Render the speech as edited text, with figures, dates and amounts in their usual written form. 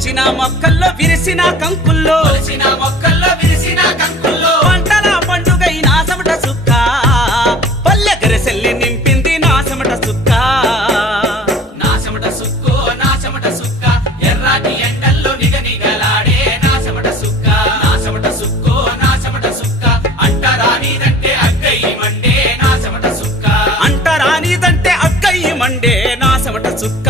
మొలసిన మొక్కల్లో విరిసిన కంకుల్లో పంటల పండుగై నా చెమట సుక్క పల్లె గరెసెల్లి నింపింది నా చెమట సుక్క ఎర్రాటి ఎండల్లో నిగనిగలాడే నా చెమట సుక్క అంటరానిదంటే అగ్గయి మండే నా చెమట సుక్క అంటరానిదంటే అక్కయ్యి మండే నా చెమట సుక్క